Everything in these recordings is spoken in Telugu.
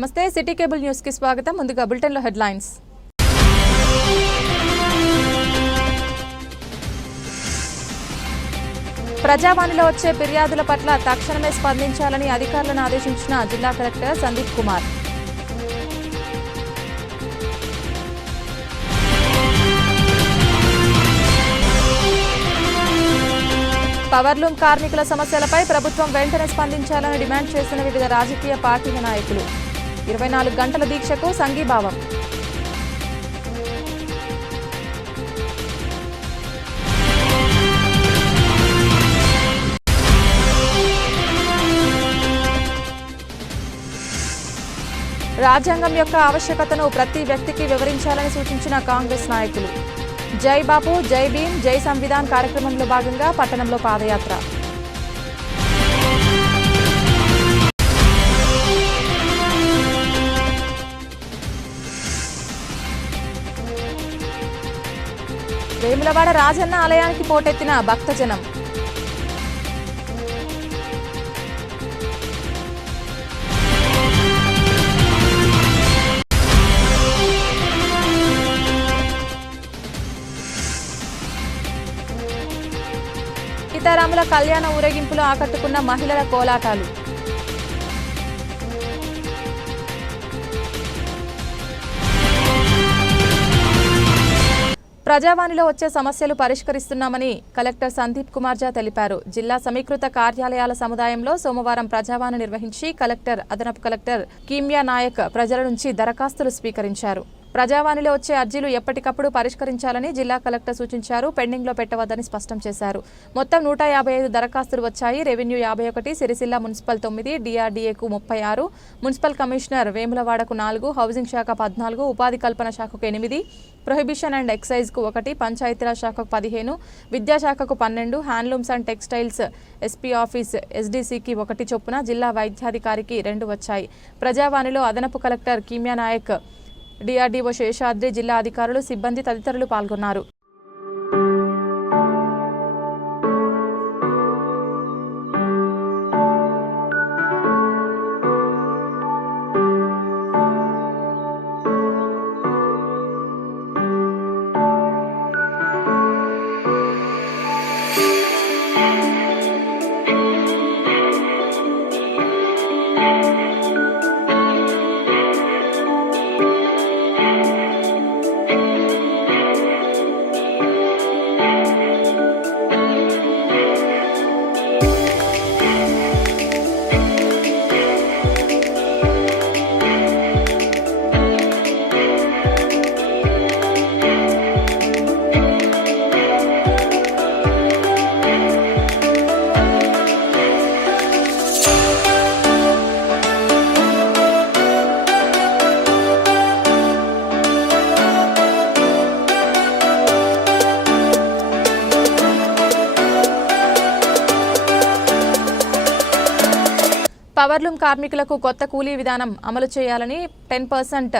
నమస్తే సిటీ కేబుల్ న్యూస్ కి స్వాగతం. ముందుగా బులెటిన్ లో హెడ్లైన్స్. ప్రజావాణిలో వచ్చే ఫిర్యాదుల పట్ల తక్షణమే స్పందించాలని అధికారులను ఆదేశించిన జిల్లా కలెక్టర్ సందీప్ కుమార్. పవర్లూమ్ కార్మికుల సమస్యలపై ప్రభుత్వం వెంటనే స్పందించాలని డిమాండ్ చేసిన వివిధ రాజకీయ పార్టీల నాయకులు. 24 గంటల దీక్షకు సంఘీభావం. రాజ్యాంగం యొక్క ఆవశ్యకతను ప్రతి వ్యక్తికి వివరించాలని సూచించిన కాంగ్రెస్ నాయకులు. జై బాపు, జై భీమ్, జై సంవిధాన్ కార్యక్రమంలో భాగంగా పట్టణంలో పాదయాత్ర. వేములవాడ రాజన్న ఆలయానికి పోటెత్తిన భక్తజనం. సీతారాముల కళ్యాణ ఊరేగింపులో ఆకట్టుకున్న మహిళల కోలాటాలు. ప్రజావాణిలో వచ్చే సమస్యలు పరిష్కరిస్తున్నామని కలెక్టర్ సందీప్ కుమార్ తెలిపారు. జిల్లా సమీకృత కార్యాలయాల సముదాయంలో సోమవారం ప్రజావాణి నిర్వహించి కలెక్టర్, అదనపు కలెక్టర్ కీమ్యా నాయక్ ప్రజల నుంచి దరఖాస్తులు స్వీకరించారు. ప్రజావాణిలో వచ్చే అర్జీలు ఎప్పటికప్పుడు పరిష్కరించాలని జిల్లా కలెక్టర్ సూచించారు. పెండింగ్లో పెట్టవద్దని స్పష్టం చేశారు. మొత్తం 155 దరఖాస్తులు వచ్చాయి. రెవెన్యూ 51, సిరిసిల్ల మున్సిపల్ 9, డిఆర్డీఏకు 36, మున్సిపల్ కమిషనర్ వేములవాడకు 4, హౌసింగ్ శాఖ 14, ఉపాధి కల్పన శాఖకు 8, ప్రొహిబిషన్ అండ్ ఎక్సైజ్కు 1, పంచాయతీరాజ్ శాఖకు 15, విద్యాశాఖకు 12, handlooms and textiles SP office ఎస్డీసీకి 1 చొప్పున జిల్లా వైద్యాధికారికి 2 వచ్చాయి. ప్రజావాణిలో అదనపు కలెక్టర్ కీమ్యా నాయక్, డిఆర్డీఓ శేషాద్రి, జిల్లా అధికారులు, సిబ్బంది తదితరులు పాల్గొన్నారు. పవర్లూమ్ కార్మికులకు కొత్త కూలీ విధానం అమలు చేయాలని, 10%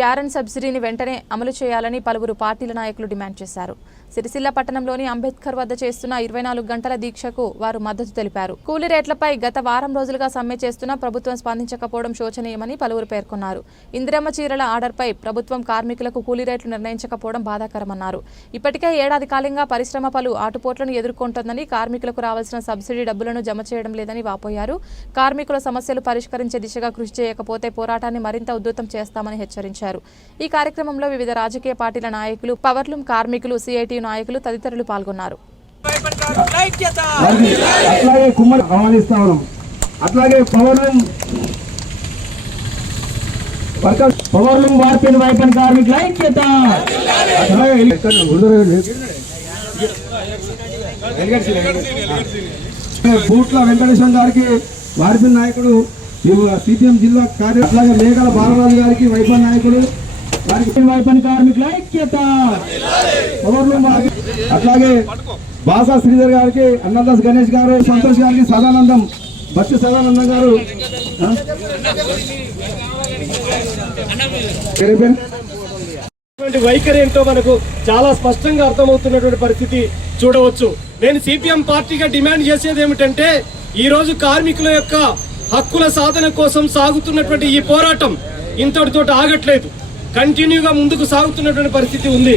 యారన్ సబ్సిడీని వెంటనే అమలు చేయాలని పలువురు పార్టీల నాయకులు డిమాండ్ చేశారు. సిరిసిల్ల పట్టణంలోని అంబేద్కర్ వద్ద చేస్తున్న 24 గంటల దీక్షకు వారు మద్దతు తెలిపారు. కూలీ రేట్లపై గత వారం రోజులుగా సమ్మె చేస్తున్నా ప్రభుత్వం స్పందించకపోవడం శోచనీయమని పలువురు పేర్కొన్నారు. ఇందిరమ్మ చీరల ఆర్డర్పై ప్రభుత్వం కార్మికులకు కూలీ రేట్లు నిర్ణయించకపోవడం బాధాకరమన్నారు. ఇప్పటికే ఏడాది కాలంగా పరిశ్రమ పలు ఆటుపోట్లను ఎదుర్కొంటోందని, కార్మికులకు రావాల్సిన సబ్సిడీ డబ్బులను జమ చేయడం లేదని వాపోయారు. కార్మికుల సమస్యలు పరిష్కరించే దిశగా కృషి చేయకపోతే పోరాటాన్ని మరింత ఉధృతం చేస్తామని హెచ్చరించారు. ఈ కార్యక్రమంలో వివిధ రాజకీయ పార్టీల నాయకులు, పవర్లూమ్ కార్మికులు, సిఐటి నాయకులు తదితరులు పాల్గొన్నారు. అట్లాగే పవర్లూమ్ వార్పిన్ వైపన్ కార్మికుల ఐక్యత, బూట్ల వెంకటేశ్వర గారికి, వార్పిన్ నాయకుడు సిపిఎం జిల్లా కార్య, అట్లాగే మేఘల బాలరాజు గారికి, వైపన్ నాయకుడు వారికి వైపన్ కార్మికుల ఐక్యత, అట్లాగే బాసా శ్రీధర్ గారికి, అన్నదాస్ గణేష్ గారు, సంతోష్ గారికి, సదానందం, బస్సు సదానందం గారు, వైఖరి ఏంటో మనకు చాలా స్పష్టంగా అర్థమవుతున్నటువంటి పరిస్థితి చూడవచ్చు. నేను సిపిఎం పార్టీగా డిమాండ్ చేసేది ఏమిటంటే, ఈ రోజు కార్మికుల యొక్క హక్కుల సాధన కోసం సాగుతున్నటువంటి ఈ పోరాటం ఇంతటితో ఆగట్లేదు. కంటిన్యూగా ముందుకు సాగుతున్నటువంటి పరిస్థితి ఉంది.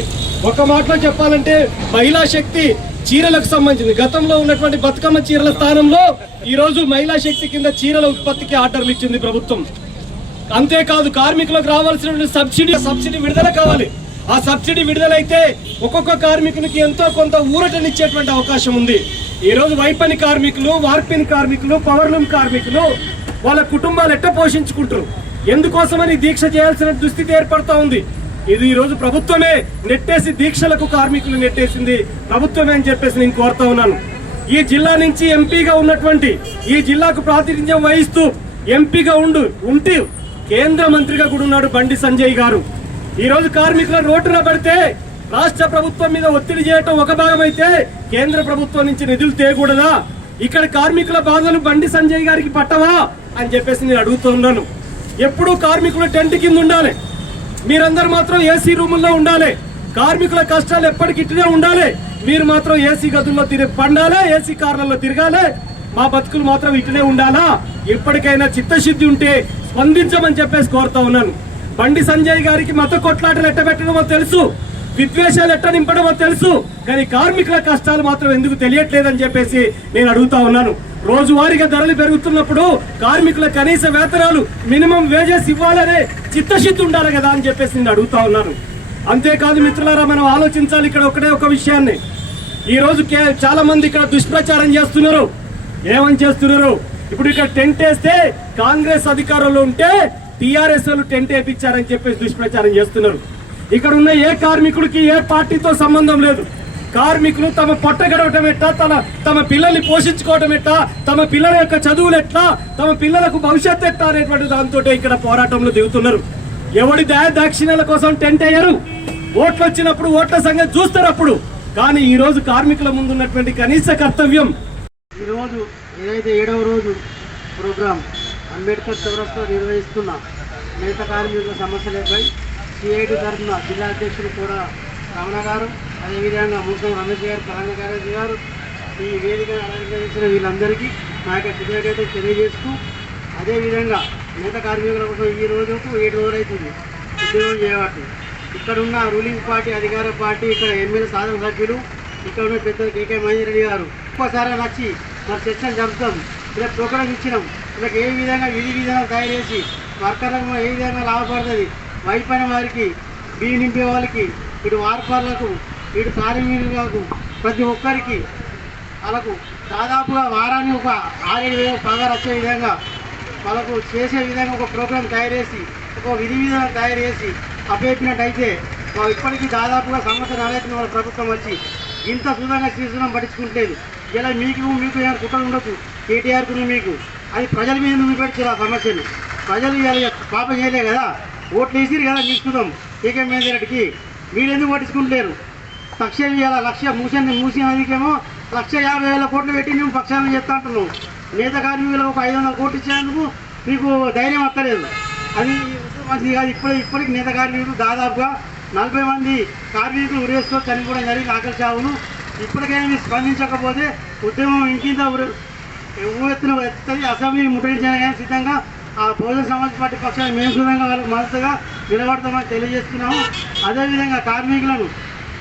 ఒక మాటలో చెప్పాలంటే మహిళా శక్తి చీరలకు సంబంధించింది. గతంలో ఉన్నటువంటి బతుకమ్మ చీరల స్థానంలో ఈరోజు మహిళా శక్తి కింద చీరల ఉత్పత్తికి ఆర్డర్లు ఇచ్చింది ప్రభుత్వం. అంతేకాదు కార్మికులకు రావాల్సినటువంటి సబ్సిడీ విడుదల కావాలి. ఆ సబ్సిడీ విడుదలైతే ఒక్కొక్క కార్మికునికి ఎంతో కొంత ఊరటనిచ్చేటువంటి అవకాశం ఉంది. ఈ రోజు వైపని కార్మికులు, వార్పిన్ కార్మికులు, పవర్లూమ్ కార్మికులు వాళ్ళ కుటుంబాలు ఎట్ట పోషించుకుంటారు? ఎందుకోసమని దీక్ష చేయాల్సిన దుస్థితి ఏర్పడతా ఉంది. ఇది ఈ రోజు ప్రభుత్వమే నెట్టేసి దీక్షలకు కార్మికులు నెట్టేసింది ప్రభుత్వమే అని చెప్పేసి నేను కోరుతా ఉన్నాను. ఈ జిల్లా నుంచి ఎంపీగా ఉన్నటువంటి, ఈ జిల్లాకు ప్రాతినిధ్యం వహిస్తూ ఎంపీగా ఉంటూ కేంద్ర మంత్రిగా కూడా ఉన్నాడు బండి సంజయ్ గారు. ఈ రోజు కార్మికుల రోడ్డున పడితే రాష్ట్ర ప్రభుత్వం మీద ఒత్తిడి చేయటం ఒక భాగం అయితే, కేంద్ర ప్రభుత్వం నుంచి నిధులు తేకూడదా? ఇక్కడ కార్మికుల బాధలు బండి సంజయ్ గారికి పట్టవా అని చెప్పేసి నేను అడుగుతూ ఉన్నాను. ఎప్పుడూ కార్మికుల టెంట్ కింద ఉండాలి, మీరందరూ మాత్రం ఏసీ రూముల్లో ఉండాలి. కార్మికుల కష్టాలు ఎప్పటికి ఇట్లనే ఉండాలి. మీరు మాత్రం ఏసీ గదుల్లో పండాలి, ఏసీ కార్లలో తిరగాలి. మా బతుకులు మాత్రం ఇట్లనే ఉండాలా? ఎప్పటికైనా చిత్తశుద్ధి ఉంటే స్పందించమని చెప్పేసి కోరుతా ఉన్నాను. బండి సంజయ్ గారికి మత కొట్లాటలు ఎట్టబెట్టడమో తెలుసు, విద్వేషాలు ఎట్ట నింపడమో తెలుసు, కానీ కార్మికుల కష్టాలు మాత్రం ఎందుకు తెలియట్లేదని చెప్పేసి నేను అడుగుతా ఉన్నాను. రోజువారీగా ధరలు పెరుగుతున్నప్పుడు కార్మికుల కనీస వేతనాలు, మినిమం వేజెస్ ఇవ్వాలనే చిత్తశుద్ధి ఉండాలి కదా అని చెప్పేసి నేను అడుగుతా ఉన్నాను. అంతేకాదు మిత్రులారా, మనం ఆలోచించాలి ఇక్కడ ఒక విషయాన్ని. ఈ రోజు చాలా మంది ఇక్కడ దుష్ప్రచారం చేస్తున్నారు. ఏమని చేస్తున్నారు? ఇప్పుడు ఇక్కడ టెంట్ వేస్తే కాంగ్రెస్ అధికారంలో ఉంటే టీఆర్ఎస్ వాళ్ళు టెంట్ వేయించారని చెప్పేసి దుష్ప్రచారం చేస్తున్నారు. ఇక్కడ ఉన్న ఏ కార్మికుడికి ఏ పార్టీతో సంబంధం లేదు. కార్మికులు తమ పొట్ట గడవటం ఎట్లా, తమ పిల్లల్ని పోషించుకోవటం ఎట్లా, తమ పిల్లల యొక్క చదువులు ఎట్లా, తమ పిల్లలకు భవిష్యత్తు ఎట్లా అనేటువంటి దాంతో ఇక్కడ పోరాటంలో దిగుతున్నారు. ఎవడి దాక్షిణ్యాల కోసం టెంట్ అయ్యారు. ఓట్లు వచ్చినప్పుడు ఓట్ల సంగతి చూస్తారు అప్పుడు. కానీ ఈ రోజు కార్మికుల ముందు ఉన్నటువంటి కనీస కర్తవ్యం, ఈరోజు ఏదైతే 7వ రోజు ప్రోగ్రాం అంబేద్కర్ చౌరస్తా నిర్వహిస్తున్న నేత కార్మికుల సమస్యలపై సిఐటి తరఫున జిల్లా అధ్యక్షులు కూడా రమణ గారు, అదేవిధంగా మూసం రమేష్ గారు, తెలంగాణ కార్యదర్శి గారు, ఈ వేదికను అలంకరించిన వీళ్ళందరికీ నా యొక్క కృతజ్ఞతలు తెలియజేస్తూ, అదేవిధంగా నేత కార్మికుల కోసం ఈ రోజుకు 7 రోజులు అవుతుంది ఉద్యోగం చేయబట్టి. ఇక్కడ ఉన్న రూలింగ్ పార్టీ, అధికార పార్టీ, ఇక్కడ ఎమ్మెల్యే సాధన సభ్యులు, ఇక్కడ ఉన్న పెద్ద కేకే మహేందర్ రెడ్డి గారు ఒక్కసారి వచ్చి మరి చర్చలు జరుపుతాం, ఇలా ప్రోగ్రాం ఇచ్చినాం, వీళ్ళకి ఏ విధంగా విధి విధానాలు తయారు చేసి వర్కర్లకు ఏ విధంగా లాభపడుతుంది, వైపైన వారికి, బియ్యం నింపే వాళ్ళకి, ఇటు వార్పర్లకు, ఇటు కార్మికులకు, ప్రతి ఒక్కరికి వాళ్ళకు దాదాపుగా వారానికి ఒక 6-7 వేల పగారు వచ్చే విధంగా వాళ్ళకు చేసే విధంగా ఒక ప్రోగ్రాం తయారు చేసి, ఒక విధి విధానం తయారు చేసి అప్పచెప్పినట్టయితే ఇప్పటికీ దాదాపుగా సంవత్సరం అవుతుంది వాళ్ళ ప్రభుత్వం వచ్చి ఇంత సుధంగా తీసుకున్నాం పట్టించుకుంటలేదు. ఇలా మీకు ఏమైనా కుట్రలు ఉండొచ్చు, కేటీఆర్కు మీకు, అది ప్రజల మీద నువ్వు పెట్టచ్చు ఆ సమస్యలు. ప్రజలు ఇలా పాపం చేయలే కదా, ఓట్లు వేసిరు కదా తీసుకుందాం కేకే మహేందర్ రెడ్డికి, మీరు ఎందుకు పట్టించుకుంటలేరు? పక్షం ఇవాళ మూసినందుకేమో 1,50,000 కోట్లు పెట్టి మేము పక్షాలను చెప్తా అంటున్నాం. నేత కార్మికులకు ఒక 500 కోట్లు ఇచ్చేందుకు మీకు ధైర్యం వస్తలేదు. అది మంచిది కాదు. ఇప్పటికి నేత కార్మికులు దాదాపుగా 40 మంది కార్మికులు ఉరేస్తూ చనిపోవడం జరిగింది ఆకలి చావును. ఇప్పటికైనా మీరు స్పందించకపోతే ఉద్యమం ఇంకింత ఊవెత్తున ఎత్తుంది. అసెంబ్లీ ముట్టడించడానికి సిద్ధంగా ఆ బహుజన సమాజ్ పార్టీ పక్షాన్ని మేము సుధంగా వాళ్ళకు మద్దతుగా నిలబడతామని తెలియజేస్తున్నాము. అదేవిధంగా కార్మికులను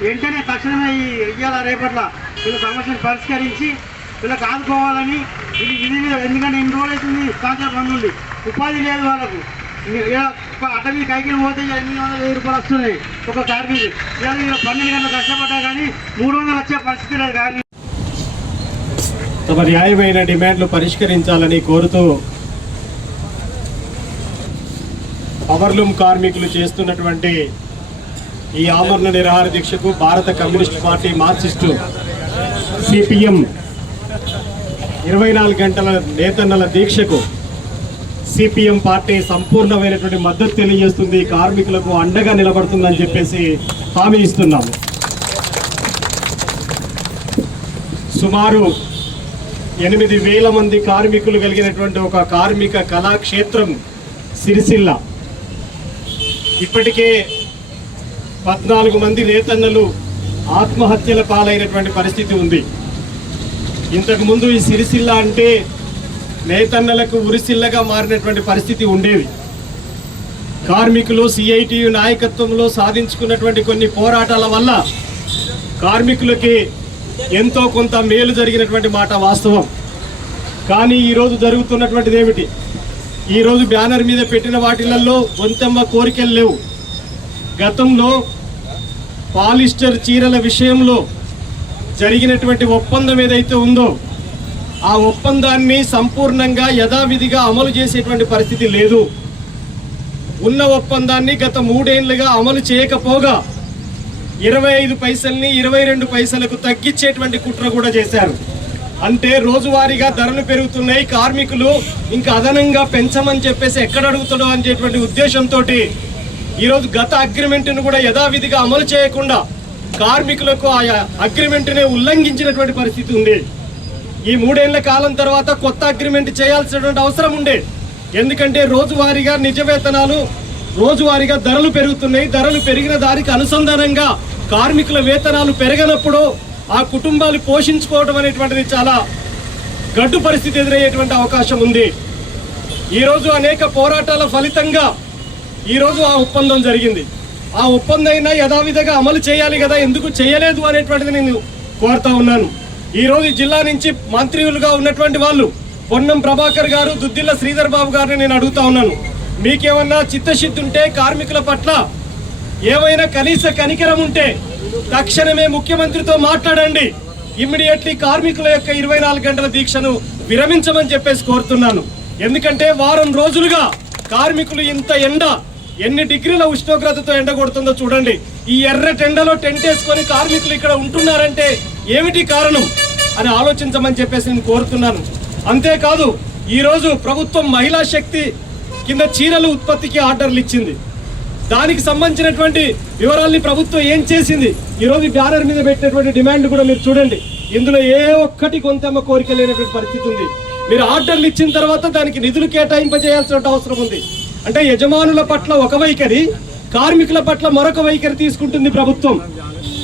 వెంటనే తక్షణమే ఇవాళ రేపట్ల వీళ్ళ సమస్యను పరిష్కరించి వీళ్ళకి ఆదుకోవాలని ఇది విధి మీద, ఎందుకంటే ఇన్ని రోజులు అవుతుంది సంవత్సరం బంద్ ఉండి ఉపాధి లేదు వాళ్ళకు. అటవీ కైకిలు పోతే 800,000 రూపాయలు వస్తున్నాయి ఒక కార్మికుడు. ఇవాళ 12 గంటలు కష్టపడ్డా కానీ 300 వచ్చే పరిస్థితి లేదు. కార్మికులు తమ న్యాయమైన డిమాండ్లు పరిష్కరించాలని కోరుతూ పవర్లూమ్ కార్మికులు చేస్తున్నటువంటి ఈ ఆమరణ నిరాహార దీక్షకు భారత కమ్యూనిస్ట్ పార్టీ, మార్క్సిస్టు, సిపిఎం 24 గంటల నేతన్నల దీక్షకు సిపిఎం పార్టీ సంపూర్ణమైనటువంటి మద్దతు తెలియజేస్తుంది, కార్మికులకు అండగా నిలబడుతుందని చెప్పేసి హామీ ఇస్తున్నాము. సుమారు 8,000 మంది కార్మికులు కలిగినటువంటి ఒక కార్మిక కళాక్షేత్రం సిరిసిల్ల. ఇప్పటికే 14 మంది నేతన్నలు ఆత్మహత్యల పాలైనటువంటి పరిస్థితి ఉంది. ఇంతకుముందు ఈ సిరిసిల్ల అంటే నేతన్నలకు ఉరిసిల్లగా మారినటువంటి పరిస్థితి ఉండేది. కార్మికులు సిఐటియు నాయకత్వంలో సాధించుకున్నటువంటి కొన్ని పోరాటాల వల్ల కార్మికులకి ఎంతో కొంత మేలు జరిగినటువంటి మాట వాస్తవం. కానీ ఈరోజు జరుగుతున్నటువంటిది ఏమిటి? ఈరోజు బ్యానర్ మీద పెట్టిన వాటిలలో కొంతమ్మ కోరికలు లేవు. గతంలో పాలిస్టర్ చీరల విషయంలో జరిగినటువంటి ఒప్పందం ఏదైతే ఉందో ఆ ఒప్పందాన్ని సంపూర్ణంగా యథావిధిగా అమలు చేసేటువంటి పరిస్థితి లేదు. ఉన్న ఒప్పందాన్ని గత 3 ఏళ్లుగా అమలు చేయకపోగా 25 పైసల్ని 22 పైసలకు తగ్గించేటువంటి కుట్ర కూడా చేశారు. అంటే రోజువారీగా ధరలు పెరుగుతున్నాయి, కార్మికులు ఇంకా అదనంగా పెంచమని చెప్పేసి ఎక్కడ అడుగుతాడో అనేటువంటి ఉద్దేశంతో ఈరోజు గత అగ్రిమెంట్ను కూడా యథావిధిగా అమలు చేయకుండా కార్మికులకు ఆ అగ్రిమెంట్నే ఉల్లంఘించినటువంటి పరిస్థితి ఉంది. ఈ 3 ఏళ్ల కాలం తర్వాత కొత్త అగ్రిమెంట్ చేయాల్సినటువంటి అవసరం ఉండే. ఎందుకంటే రోజువారీగా నిజ వేతనాలు, రోజువారీగా ధరలు పెరుగుతున్నాయి. ధరలు పెరిగిన దానికి అనుసంధానంగా కార్మికుల వేతనాలు పెరగనప్పుడు ఆ కుటుంబాలు పోషించుకోవడం అనేటువంటిది చాలా గడ్డు పరిస్థితి ఎదురయ్యేటువంటి అవకాశం ఉంది. ఈరోజు అనేక పోరాటాల ఫలితంగా ఈరోజు ఆ ఒప్పందం జరిగింది. ఆ ఒప్పందం యథావిధిగా అమలు చేయాలి కదా, ఎందుకు చేయలేదు అనేటువంటిది నేను కోరుతా ఉన్నాను. ఈరోజు జిల్లా నుంచి మంత్రులుగా ఉన్నటువంటి వాళ్ళు పొన్నం ప్రభాకర్ గారు, దుద్దిల్ల శ్రీధర్ బాబు గారిని నేను అడుగుతా ఉన్నాను, మీకేమన్నా చిత్తశుద్ధి ఉంటే, కార్మికుల పట్ల ఏమైనా కనీస కనికరం ఉంటే తక్షణమే ముఖ్యమంత్రితో మాట్లాడండి. ఇమ్మీడియట్లీ కార్మికుల యొక్క 24 గంటల దీక్షను విరమించమని చెప్పేసి కోరుతున్నాను. ఎందుకంటే వారం రోజులుగా కార్మికులు ఇంత ఎండ, ఎన్ని డిగ్రీల ఉష్ణోగ్రతతో ఎండ కొడుతుందో చూడండి. ఈ ఎర్రటెండలో టెంట్ వేసుకొని కార్మికులు ఇక్కడ ఉంటున్నారంటే ఏమిటి కారణం అని ఆలోచించమని చెప్పేసి నేను కోరుతున్నాను. అంతేకాదు ఈరోజు ప్రభుత్వం మహిళా శక్తి కింద చీరల ఉత్పత్తికి ఆర్డర్లు ఇచ్చింది. దానికి సంబంధించినటువంటి వివరాల్ని ప్రభుత్వం ఏం చేసింది? ఈరోజు బ్యానర్ మీద పెట్టినటువంటి డిమాండ్ కూడా మీరు చూడండి. ఇందులో ఏ ఒక్కటి కొంతమ్మ కోరిక లేనటువంటి పరిస్థితి ఉంది. మీరు ఆర్డర్లు ఇచ్చిన తర్వాత దానికి నిధులు కేటాయింపజేయాల్సిన అవసరం ఉంది. అంటే యజమానుల పట్ల ఒక వైఖరి, కార్మికుల పట్ల మరొక వైఖరి తీసుకుంటుంది ప్రభుత్వం.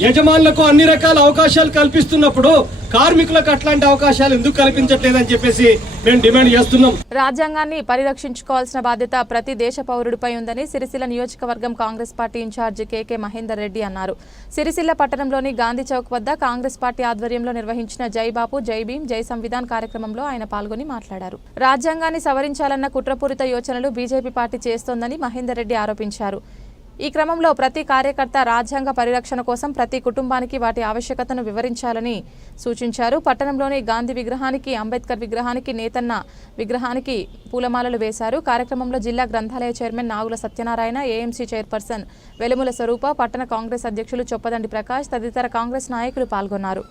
యజమానులకు అన్ని రకాల అవకాశాలు కల్పిస్తున్నప్పుడు కార్మికులకు అట్లాంటి అవకాశాలు ఎందుకు కల్పించట్లేదని చెప్పేసి మేము డిమాండ్ చేస్తున్నాం. రాజ్యాంగాన్ని పరిరక్షించుకోవాల్సిన బాధ్యత ప్రతి దేశ పౌరుడిపై ఉందని సిరిసిల్ల నియోజకవర్గం కాంగ్రెస్ పార్టీ ఇన్ఛార్జి కేకే మహేందర్ రెడ్డి అన్నారు. సిరిసిల్ల పట్టణంలోని గాంధీ చౌక్ వద్ద కాంగ్రెస్ పార్టీ ఆధ్వర్యంలో నిర్వహించిన జై బాపు, జై భీమ్, జై సంవిధాన్ కార్యక్రమంలో ఆయన పాల్గొని మాట్లాడారు. రాజ్యాంగాన్ని సవరించాలన్న కుట్రపూరిత యోచనలు బీజేపీ పార్టీ చేస్తోందని మహేందర్ రెడ్డి ఆరోపించారు. ఈ క్రమంలో ప్రతి కార్యకర్త రాజ్యాంగ పరిరక్షణ కోసం ప్రతి కుటుంబానికి వాటి ఆవశ్యకతను వివరించాలని సూచించారు. పట్టణంలోని గాంధీ విగ్రహానికి, అంబేద్కర్ విగ్రహానికి, నేతన్న విగ్రహానికి పూలమాలలు వేశారు. కార్యక్రమంలో జిల్లా గ్రంథాలయ చైర్మన్ నాగుల సత్యనారాయణ, ఏఎంసీ చైర్పర్సన్ వెలుముల స్వరూప, పట్టణ కాంగ్రెస్ అధ్యక్షులు చొప్పదండి ప్రకాష్ తదితర కాంగ్రెస్ నాయకులు పాల్గొన్నారు.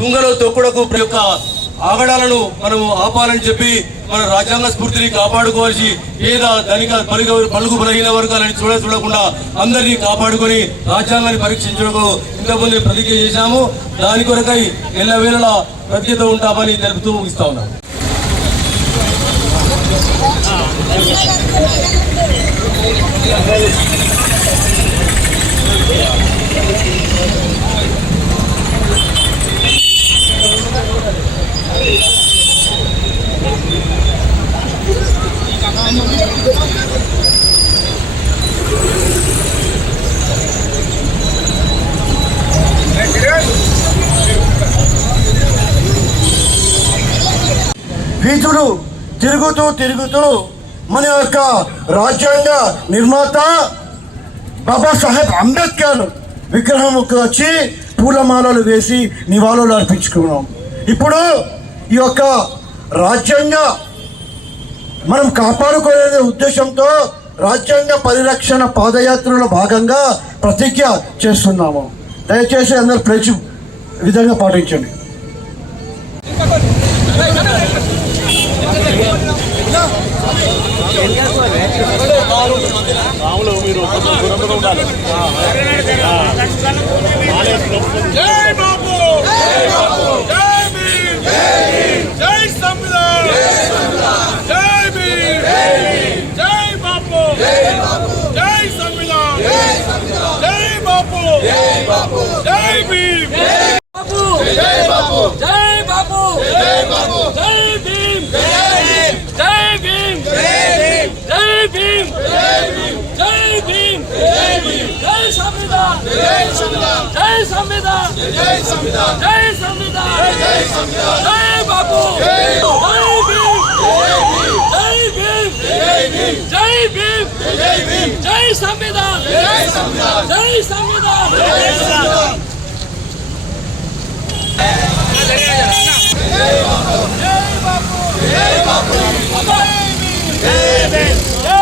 తుంగలో తొక్కుడకు యొక్క ఆగడాలను మనము ఆపాలని చెప్పి మన రాజ్యాంగ స్ఫూర్తిని కాపాడుకోవాల్సి పేద ధనిక పలుగు బలహీన వర్గాలని చూడకుండా అందరినీ కాపాడుకొని రాజ్యాంగాన్ని పరీక్షించడానికి ఇంతకుముందు ప్రతిజ్ఞ చేశాము. దాని కొరకై ఎల్లవేళలా ప్రతిజ్ఞత ఉంటామని తెలుపుతూ ముగిస్తా ఉన్నాము. వీధులు తిరుగుతూ మన యొక్క రాజ్యాంగ నిర్మాత బాబాసాహెబ్ అంబేద్కర్ విగ్రహంకి వచ్చి పూలమాలలు వేసి నివాళులు అర్పించుకున్నాం. ఇప్పుడు ఈ యొక్క రాజ్యాంగ మనం కాపాడుకునే ఉద్దేశంతో రాజ్యాంగ పరిరక్షణ పాదయాత్రలో భాగంగా ప్రతిజ్ఞ చేస్తున్నాము. దయచేసి అందరూ ప్లేచి విధంగా పాటించండి. జై బాపు, జై భీమ్, జై సంవిధాన్, జై భీమ్, జై బాపు, జై సంవిధాన్, జై బాపు, జై భీమ్, జై బాపు, జై బాపు, జై బాపు, జై భీమ్, జై భీమ్, జై భీమ్, జై భీమ్, జై సంవిధాన్, జై సంవిధాన్, జై సంవిధాన్, జై సంవిధాన్, జై సంవిధాన్, జై సంవిధాన్, జై బాపు, జై భీమ్, జై భీమ్, జై భీమ్, జై భీమ్, జై భీమ్, జై సంవిధాన్, జై సంవిధాన్, జై సంవిధాన్, జై సంవిధాన్. జై బాపు, జై బాపు, జై బాపు, జై భీమ్, జై భీమ్, జై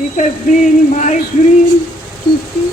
It has been my dream to see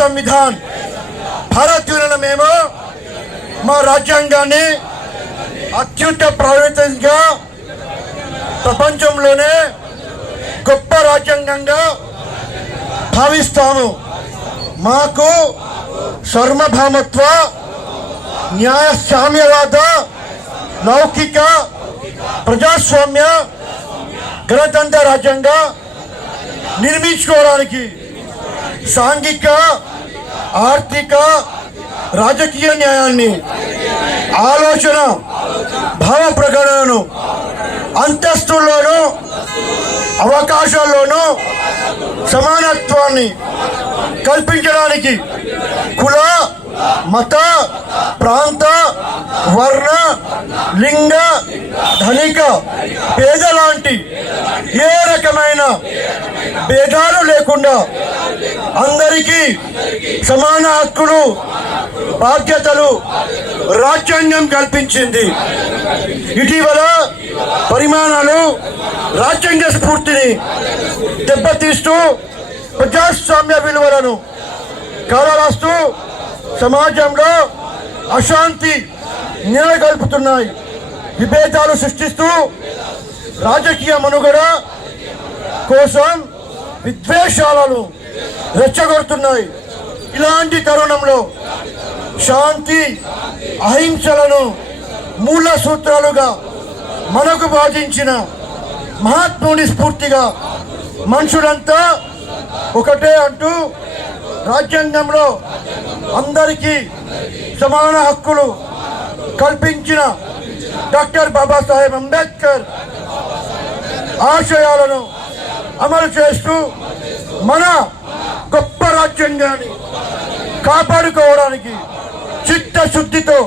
Samvidhan భారతీయులను మేము మా రాజ్యాంగాన్ని అత్యున్నత ప్రాధాన్యతగా ప్రపంచంలోనే గొప్ప రాజ్యాంగంగా భావిస్తాము. మాకు సార్వభౌమత్వ, న్యాయస్వామ్యవాద, లౌకిక, ప్రజాస్వామ్య, గణతంత్ర రాజ్యంగా నిర్మించుకోవడానికి సాంఘిక, ఆర్థిక, రాజకీయ న్యాయాన్ని, ఆలోచన, భావ ప్రకటనను అంతస్తుల్లోనూ అవకాశాల్లోనూ సమానత్వాన్ని కల్పించడానికి కుల, మత, ప్రాంత, వర్ణ, లింగ, ధనిక, పేద లాంటి ఏ రకమైన భేదాలు లేకుండా అందరికీ సమాన హక్కులు, బాధ్యతలు రాజ్యాంగం కల్పించింది. ఇటీవల పరిమాణాలు రాజ్యాంగ స్ఫూర్తిని దెబ్బతీస్తూ ప్రజాస్వామ్య విలువలను కాలరాస్తూ సమాజంలో అశాంతి నెలకొల్పుతున్నాయి. విభేదాలు సృష్టిస్తూ రాజకీయ మనుగడ కోసం విద్వేషాలను రెచ్చగొడుతున్నాయి. ఇలాంటి తరుణంలో శాంతి, అహింసలను మూల సూత్రాలుగా మనకు బాధించిన మహాత్ముని స్ఫూర్తిగా మనుషులంతా ఒకటే అంటూ రాజ్యాంగంలో అందరికీ సమాన హక్కులు కల్పించిన డాక్టర్ బాబాసాహెబ్ అంబేద్కర్ ఆశయాలను అమలు చేస్తూ మన గొప్ప రాజ్యాంగాన్ని కాపాడుకోవడానికి చిత్తశుద్ధితో,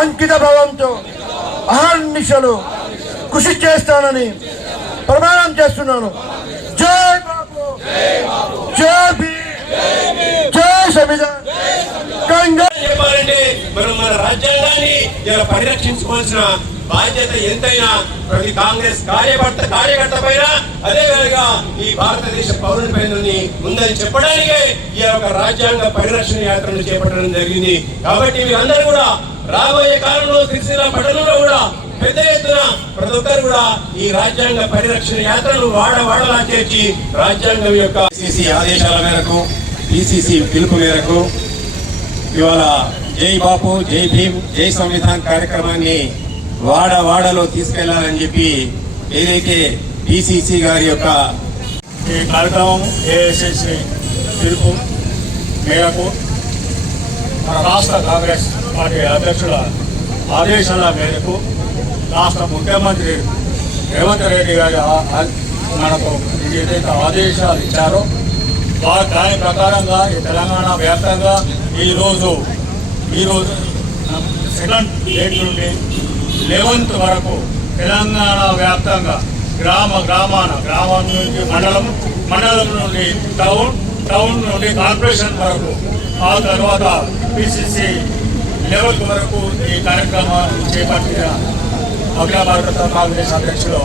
అంకిత భావంతో అహర్నిశలు కృషి చేస్తానని ప్రమాణం చేస్తున్నాను. జై బాబు, జై భీమ్, జై సంవిధాన్. చెప్పాలంటే మనం మన రాజ్యాంగాన్ని ఇలా పరిరక్షించుకోవాల్సిన బాధ్యత ఎంతైనా ప్రతి కాంగ్రెస్ కార్యకర్త పైన, అదేవిధంగా ఈ భారతదేశ పౌరుల పైన ఉందని చెప్పడానికే ఈ యొక్క రాజ్యాంగ పరిరక్షణ యాత్రను చేపట్టడం జరిగింది. కాబట్టి మీరందరూ కూడా రాబోయే కాలంలో సిరిసిల్ల పట్టణంలో కూడా పెద్ద ఎత్తున ప్రతి ఒక్కరు కూడా ఈ రాజ్యాంగ పరిరక్షణ యాత్రను వాడలా చేర్చి రాజ్యాంగం యొక్క పిసిసి ఆదేశాల మేరకు, పిసిసి పిలుపు మేరకు ఇవాళ జై బాపు, జై భీమ్, జై సంవిధాన్ కార్యక్రమాన్ని వాడలో తీసుకెళ్లాలని చెప్పి ఏదైతే పిసిసి గారి యొక్క ఈ కార్యక్రమం ఏఐసిసి పిలుపు మేరకు మన రాష్ట్ర కాంగ్రెస్ పార్టీ అధ్యక్షుల ఆదేశాల మేరకు రాష్ట్ర ముఖ్యమంత్రి రేవంత్ రెడ్డి గారి మనకు ఏదైతే ఆదేశాలు ఇచ్చారో దాని ప్రకారంగా ఈ తెలంగాణ వ్యాప్తంగా ఈరోజు సెకండ్ డేట్ నుండి 11th వరకు తెలంగాణ వ్యాప్తంగా గ్రామం నుంచి మండలం నుండి టౌన్ నుండి కార్పొరేషన్ వరకు, ఆ తర్వాత పిసిసి లెవెల్ వరకు ఈ కార్యక్రమాన్ని చేపట్టిన అఖిల భారత కాంగ్రెస్ అధ్యక్షులు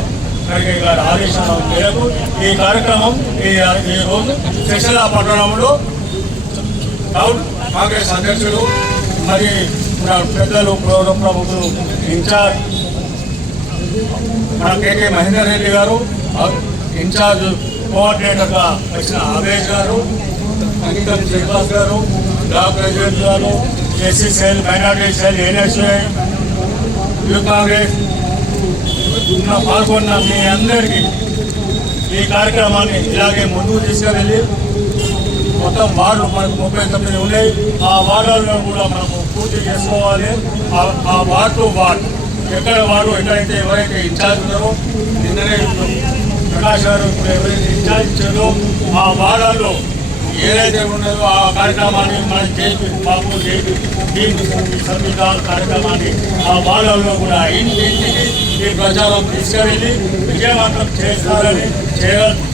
ఖర్గే గారి ఆదేశాల మేరకు ఈ కార్యక్రమం ఈ రోజు సిరిసిల్ల పట్టణంలో టౌన్ కాంగ్రెస్ అధ్యక్షులు మరి పెద్దలు, ప్రముఖులు, ఇన్ఛార్జ్ మన కేకే మహేందర్ రెడ్డి గారు, ఇన్ఛార్జ్ కోఆర్డినేటర్గా వచ్చిన ఆవేష్ గారు, అంకితం శ్రీనివాస్ గారు, బ్లాక్ ప్రెసిడెంట్ గారు, SC cell, minority cell, NSI, youth Congress పాల్గొన్న మీ అందరికీ ఈ కార్యక్రమాన్ని ఇలాగే ముందుకు తీసుకువెళ్ళి మొత్తం వార్డులు మనకు 39 ఉన్నాయి. ఆ వార్డులను కూడా మనము పూర్తి చేసుకోవాలి. ఆ వార్డు ఎక్కడైతే ఎవరైతే ఇన్ఛార్జ్ ఉన్నారో, నిన్ననే ప్రకాష్ గారు ఎవరైతే ఇన్ఛార్జ్ ఇచ్చారో ఆ వార్డుల్లో ఏదైతే ఉన్నదో ఆ కార్యక్రమాన్ని మన బాబు సంవిధాన కార్యక్రమాన్ని ఆ వార్డుల్లో కూడా ఇంటికి ఈ ప్రచారం తీసుకెళ్ళి విజయవంతం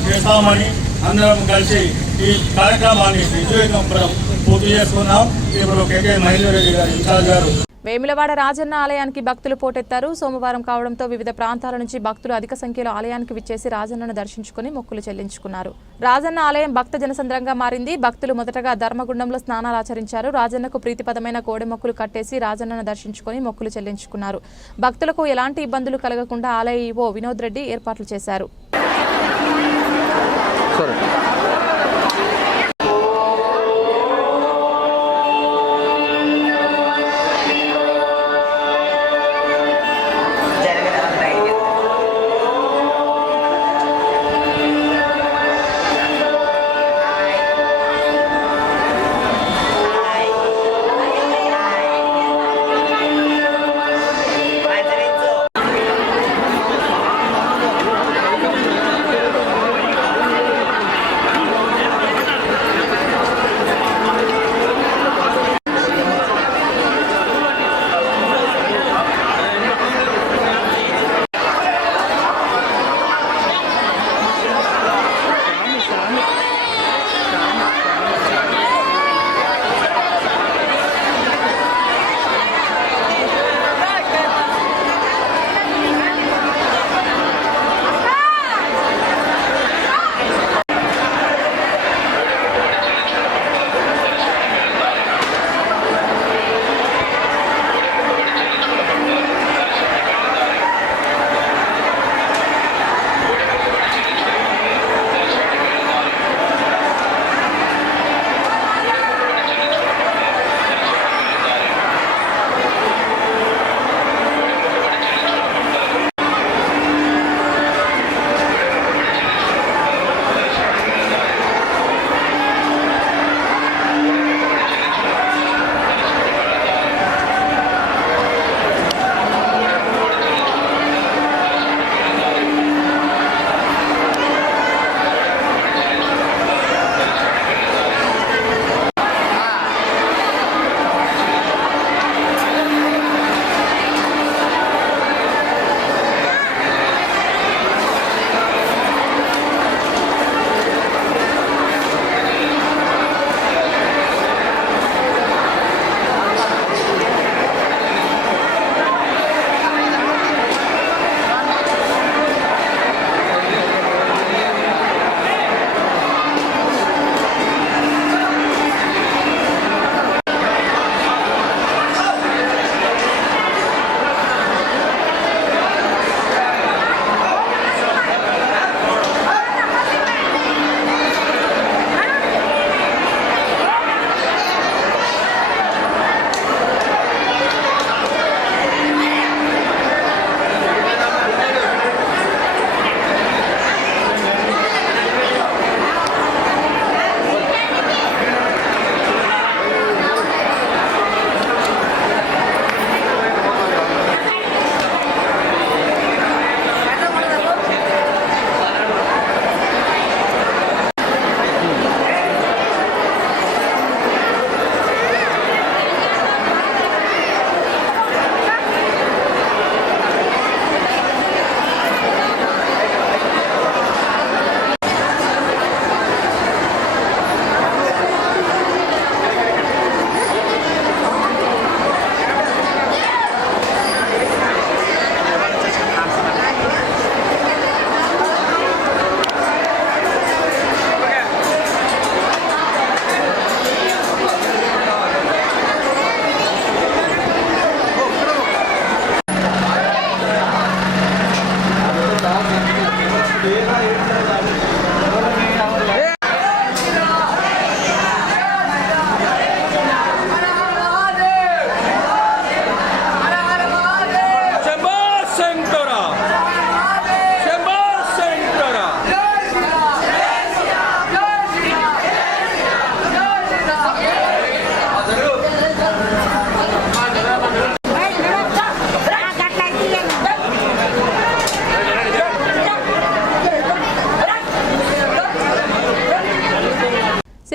చేస్తామని అందరం కలిసి ఈ కార్యక్రమాన్ని విజయవంతం పూర్తి చేసుకున్నాం. ఇప్పుడు కేకే మహేందర్ రెడ్డి గారు ఇన్ఛార్జ్ గారు. వేములవాడ రాజన్న ఆలయానికి భక్తులు పోటెత్తారు. సోమవారం కావడంతో వివిధ ప్రాంతాల నుంచి భక్తులు అధిక సంఖ్యలో ఆలయానికి విచ్చేసి రాజన్నను దర్శించుకుని మొక్కులు చెల్లించుకున్నారు. రాజన్న ఆలయం భక్త జనసంద్రంగా మారింది. భక్తులు మొదటగా ధర్మగుండంలో స్నానాలు ఆచరించారు. రాజన్నకు ప్రీతిపదమైన కోడె మొక్కులు కట్టేసి రాజన్నను దర్శించుకుని మొక్కులు చెల్లించుకున్నారు. భక్తులకు ఎలాంటి ఇబ్బందులు కలగకుండా ఆలయ ఈవో వినోద్ రెడ్డి ఏర్పాట్లు చేశారు.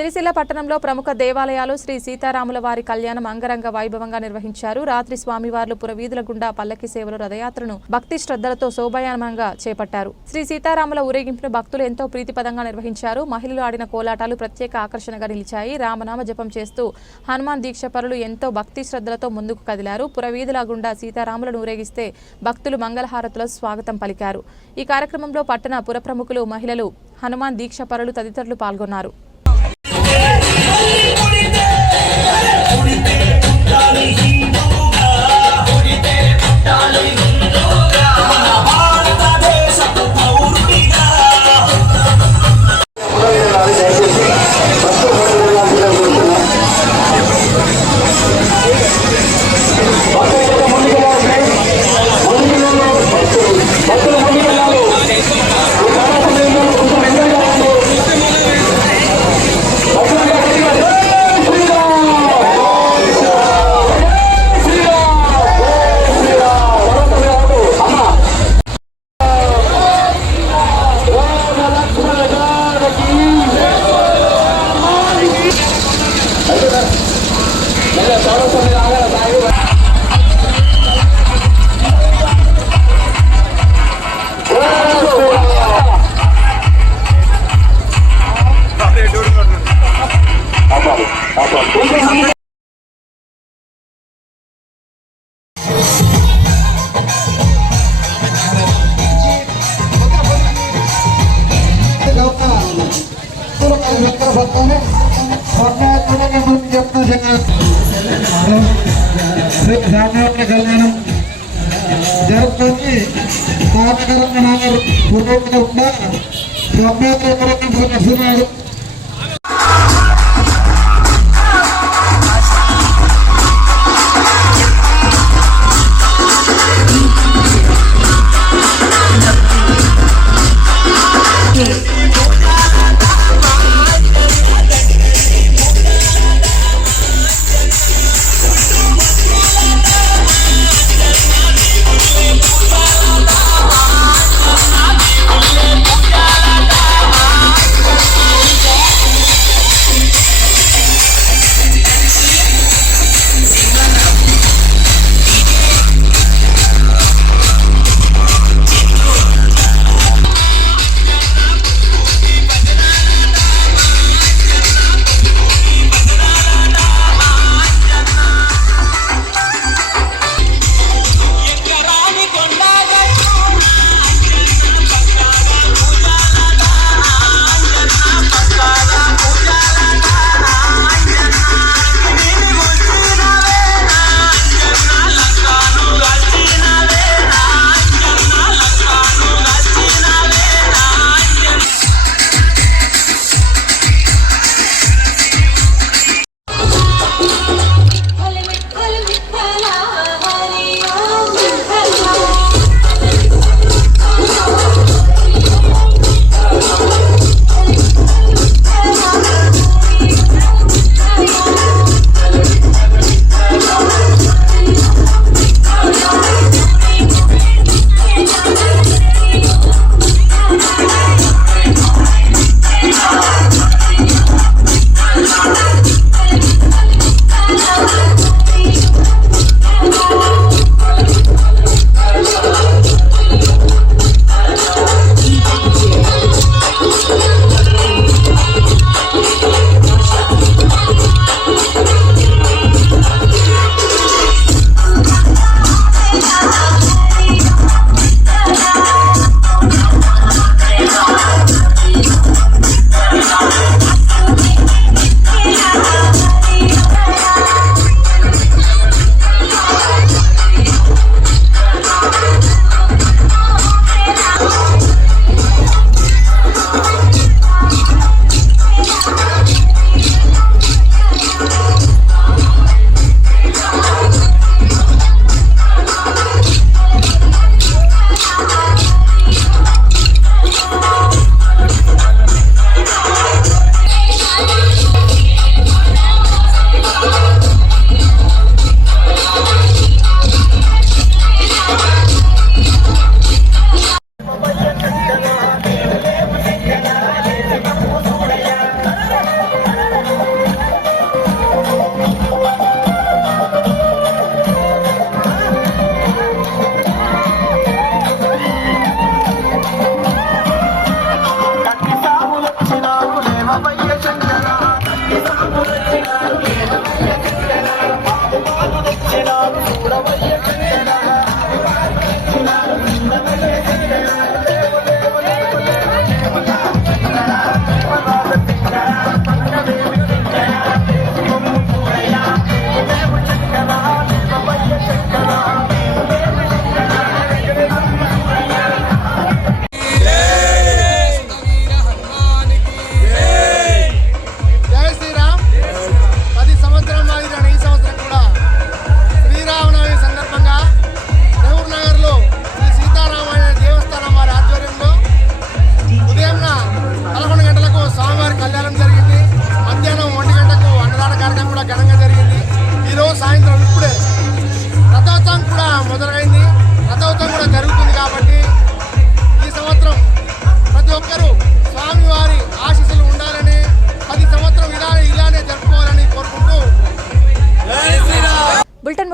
సిరిసిల్ల పట్టణంలో ప్రముఖ దేవాలయాలు శ్రీ సీతారాముల వారి కళ్యాణం అంగరంగ వైభవంగా నిర్వహించారు. రాత్రి స్వామివార్లు పురవీధుల గుండా పల్లకి సేవలు రథయాత్రను భక్తి శ్రద్ధలతో శోభాయానంగా చేపట్టారు. శ్రీ సీతారాముల ఊరేగింపును భక్తులు ఎంతో ప్రీతిపదంగా నిర్వహించారు. మహిళలు ఆడిన కోలాటాలు ప్రత్యేక ఆకర్షణగా నిలిచాయి. రామనామ జపం చేస్తూ హనుమాన్ దీక్ష పరులు ఎంతో భక్తి శ్రద్ధలతో ముందుకు కదిలారు. పురవీధుల గుండా సీతారాములను ఊరేగిస్తే భక్తులు మంగళహారతుల స్వాగతం పలికారు. ఈ కార్యక్రమంలో పట్టణ పుర ప్రముఖులు, మహిళలు, హనుమాన్ దీక్ష పరులు తదితరులు పాల్గొన్నారు. కళ్యాణం జరుగుతుంది. పూర్వకంగా స్వామి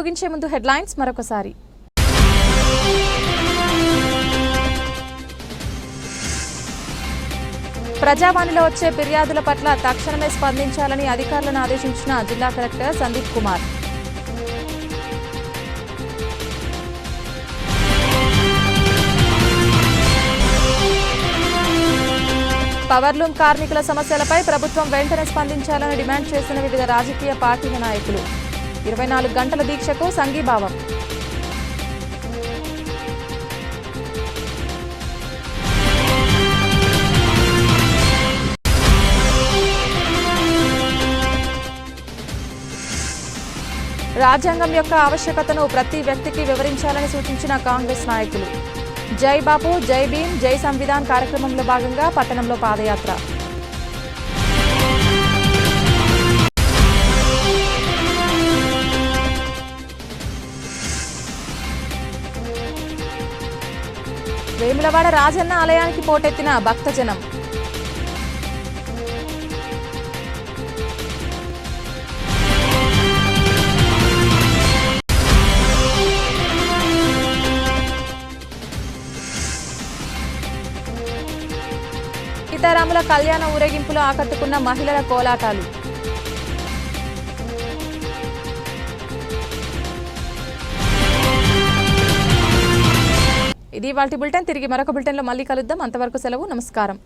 ముగించే ముందు హెడ్లైన్స్ మరొకసారి. ప్రజావాణిలో వచ్చే ఫిర్యాదుల పట్ల తక్షణమే స్పందించాలని అధికారులను ఆదేశించిన జిల్లా కలెక్టర్ సందీప్ కుమార్. పవర్లూమ్ కార్మికుల సమస్యలపై ప్రభుత్వం వెంటనే స్పందించాలని డిమాండ్ చేసిన వివిధ రాజకీయ పార్టీల నాయకులు. 24 గంటల దీక్షకు సంఘీభావం. రాజ్యాంగం యొక్క ఆవశ్యకతను ప్రతి వ్యక్తికి వివరించాలని సూచించిన కాంగ్రెస్ నాయకులు. జై బాపు, జై భీమ్, జై సంవిధాన్ కార్యక్రమంలో భాగంగా పట్టణంలో పాదయాత్ర. వేములవాడ రాజన్న ఆలయానికి పోటెత్తిన భక్తజనం. సీతారాముల కళ్యాణ ఊరేగింపులో ఆకట్టుకున్న మహిళల కోలాటాలు. ఇది వాటి బులెటిన్. తిరిగి మరొక బులెటిన్లో మళ్ళీ కలుద్దాం. అంతవరకు సెలవు. నమస్కారం.